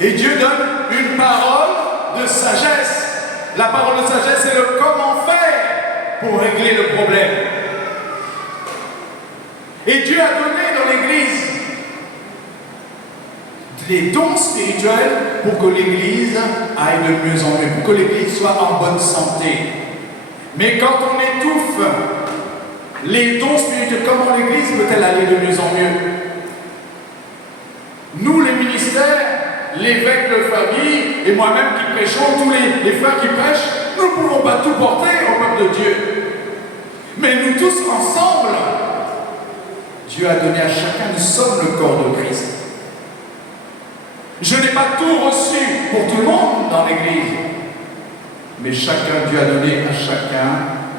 Et Dieu donne une parole de sagesse. La parole de sagesse, c'est le comment faire pour régler le problème. Et Dieu a donné dans l'Église des dons spirituels pour que l'Église aille de mieux en mieux, pour que l'Église soit en bonne santé. Mais quand on étouffe les dons spirituels, comment l'Église peut-elle aller de mieux en mieux? Nous, les ministères, l'évêque de famille et moi-même qui prêchons, tous les frères qui prêchent, nous ne pouvons pas tout porter au peuple de Dieu. Mais nous tous ensemble, Dieu a donné à chacun, nous sommes le corps de Christ. Je n'ai pas tout reçu pour tout le monde dans l'Église, mais chacun, Dieu a donné à chacun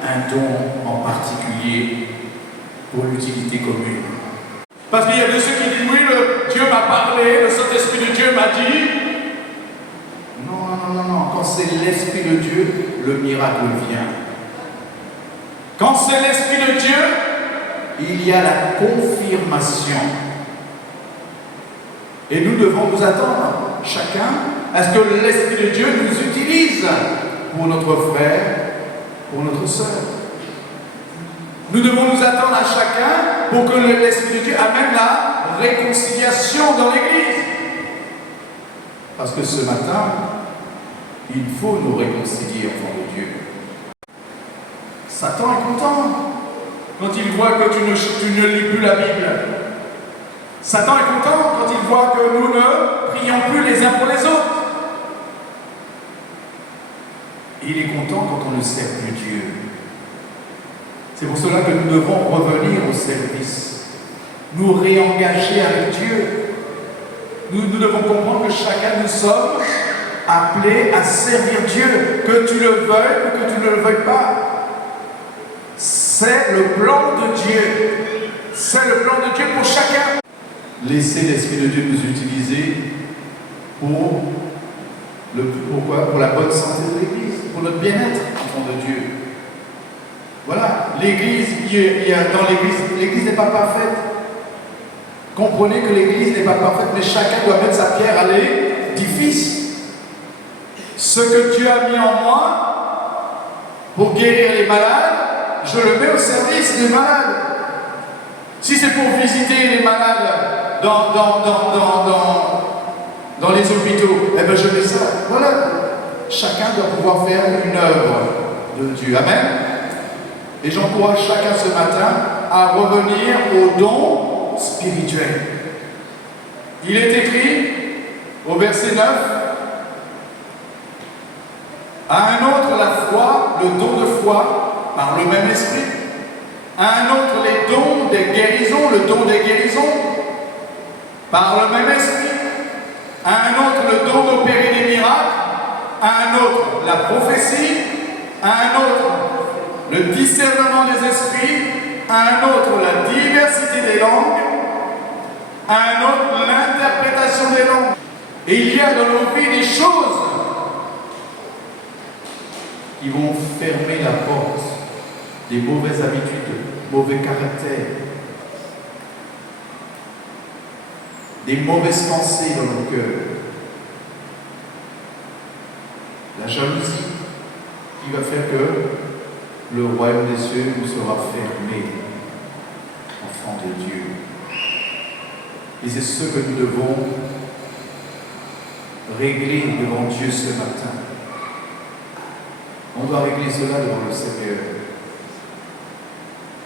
un don en particulier pour l'utilité commune. Parce qu'il y a de ceux qui disent, oui, Dieu m'a parlé, le Saint-Esprit de Dieu m'a dit. Non, quand c'est l'Esprit de Dieu, le miracle vient. Quand c'est l'Esprit de Dieu, il y a la confirmation. Et nous devons nous attendre, chacun, à ce que l'Esprit de Dieu nous utilise pour notre frère, pour notre sœur. Nous devons nous attendre à chacun pour que l'Esprit de Dieu amène la réconciliation dans l'Église. Parce que ce matin, il faut nous réconcilier, enfants de Dieu. Satan est content quand il voit que tu ne lis plus la Bible. Satan est content quand il voit que nous ne prions plus les uns pour les autres. Il est content quand on ne sert plus Dieu. C'est pour cela que nous devons revenir au service, nous réengager avec Dieu. Nous devons comprendre que chacun nous sommes appelés à servir Dieu, que tu le veuilles ou que tu ne le veuilles pas. C'est le plan de Dieu. C'est le plan de Dieu pour chacun. Laissez l'Esprit de Dieu nous utiliser pour la bonne santé de l'Église, pour notre bien-être, enfant de Dieu. Voilà, l'Église, dans l'Église n'est pas parfaite. Comprenez que l'Église n'est pas parfaite, mais chacun doit mettre sa pierre à l'édifice. Ce que Dieu a mis en moi pour guérir les malades, je le mets au service des malades. Si c'est pour visiter les malades dans les hôpitaux, eh bien je mets ça. Voilà. Chacun doit pouvoir faire une œuvre de Dieu. Amen. Et j'encourage chacun ce matin à revenir aux dons spirituels. Il est écrit au verset 9, à un autre la foi, le don de foi par le même esprit, à un autre les dons des guérisons, le don des guérisons par le même esprit, à un autre le don d'opérer des miracles, à un autre la prophétie, à un autre le discernement des esprits, à un autre la diversité des langues, à un autre l'interprétation des langues. Et il y a dans nos vies des choses qui vont fermer la porte des mauvaises habitudes, mauvais caractères, des mauvaises pensées dans nos cœurs. La jalousie qui va faire que le royaume des cieux nous sera fermé, enfants de Dieu. Et c'est ce que nous devons régler devant Dieu ce matin. On doit régler cela devant le Seigneur.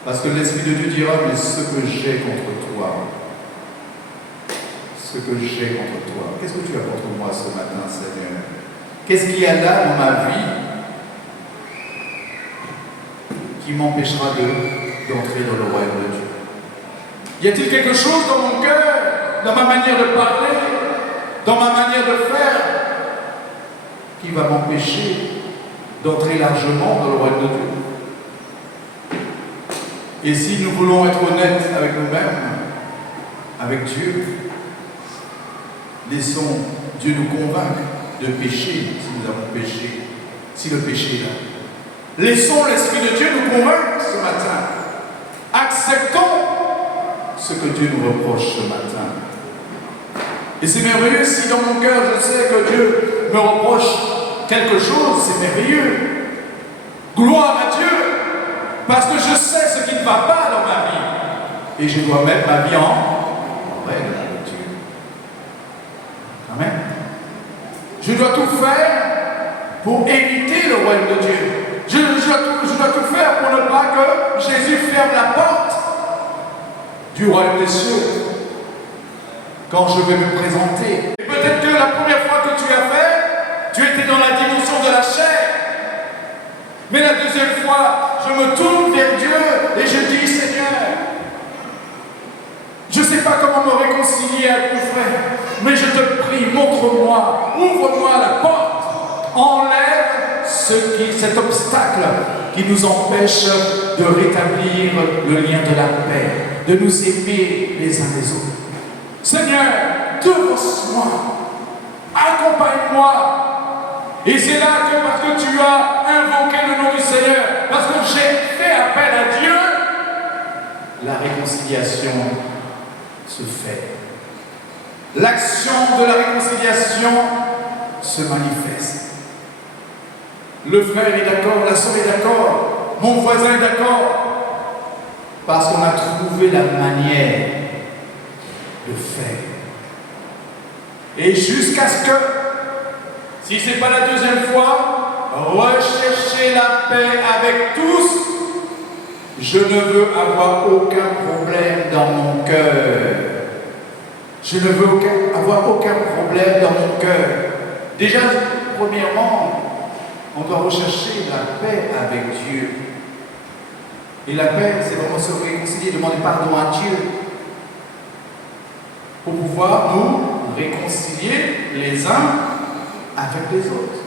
Parce que l'Esprit de Dieu dira, mais ce que j'ai contre toi, ce que j'ai contre toi, qu'est-ce que tu as contre moi ce matin, Seigneur? Qu'est-ce qu'il y a là dans ma vie qui m'empêchera d'entrer dans le royaume de Dieu? Y a-t-il quelque chose dans mon cœur, dans ma manière de parler, dans ma manière de faire, qui va m'empêcher d'entrer largement dans le royaume de Dieu? Et si nous voulons être honnêtes avec nous-mêmes, avec Dieu, laissons Dieu nous convaincre de pécher si nous avons péché, si le péché est là. Laissons l'Esprit de Dieu nous convaincre ce matin. Acceptons ce que Dieu nous reproche ce matin. Et c'est merveilleux si dans mon cœur je sais que Dieu me reproche quelque chose, c'est merveilleux. Gloire à Dieu, parce que je sais ce qui ne va pas dans ma vie. Et je dois mettre ma vie en règle avec Dieu. Amen. Je dois tout faire pour éviter le royaume de Dieu. Je dois tout faire pour ne pas que Jésus ferme la porte du royaume des cieux quand je vais me présenter. Et peut-être que la première fois que tu as fait, tu étais dans la dimension de la chair. Mais la deuxième fois, je me tourne vers Dieu et je dis, Seigneur, je ne sais pas comment me réconcilier avec mon frère, mais je te prie, montre-moi, ouvre-moi la porte, enlève cet obstacle qui nous empêche de rétablir le lien de la paix, de nous aimer les uns les autres. Seigneur, devance-moi, accompagne-moi. Et c'est là que parce que tu as invoqué le nom du Seigneur, parce que j'ai fait appel à Dieu, la réconciliation se fait. L'action de la réconciliation se manifeste. Le frère est d'accord, la sœur est d'accord, mon voisin est d'accord, parce qu'on a trouvé la manière de faire. Et jusqu'à ce que, si ce n'est pas la deuxième fois, rechercher la paix avec tous, je ne veux avoir aucun problème dans mon cœur. Je ne veux avoir aucun problème dans mon cœur. Déjà, premièrement, on doit rechercher la paix avec Dieu. Et la paix, c'est vraiment se réconcilier, demander pardon à Dieu. Pour pouvoir nous réconcilier les uns avec les autres.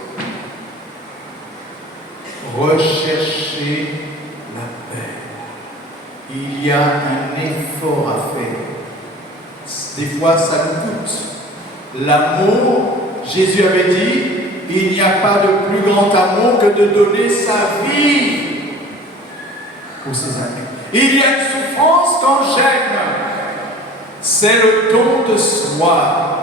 Rechercher la paix. Il y a un effort à faire. Des fois, ça nous coûte. L'amour, Jésus avait dit, il n'y a pas de plus grand amour que de donner sa vie pour ses amis. Il y a une souffrance quand j'aime. C'est le don de soi.